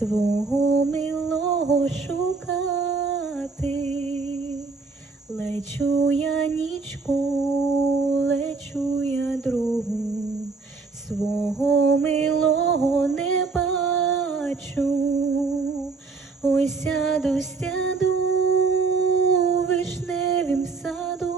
свого милого шукати, лечу я нічку, лечу я другу, свого милого не бачу, ой сяду, сяду у вишневім саду,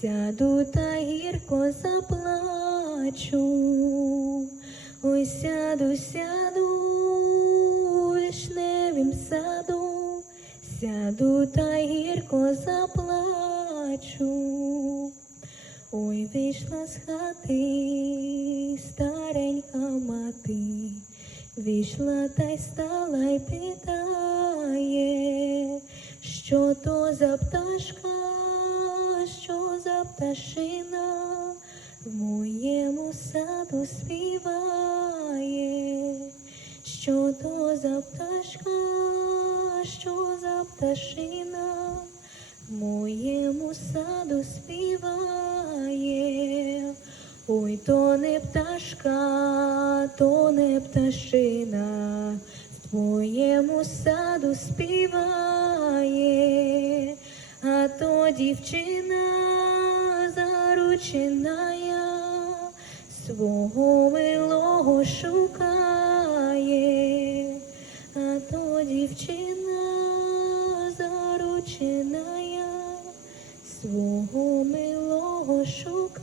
сяду та гірко заплачу. Ой, сяду, сяду вишневім саду, сяду та гірко заплачу. Ой, вийшла з хати старенька мати, вийшла та й стала й питає, що то за пташка, що за пташина в моєму саду співає, що то за пташка, що за пташина в моєму саду співає. Ой, то не пташка, то не пташина, в твоєму саду співає, а то дівчина зарученая, свого милого шукає, дівчина заручена я свого милого шукає.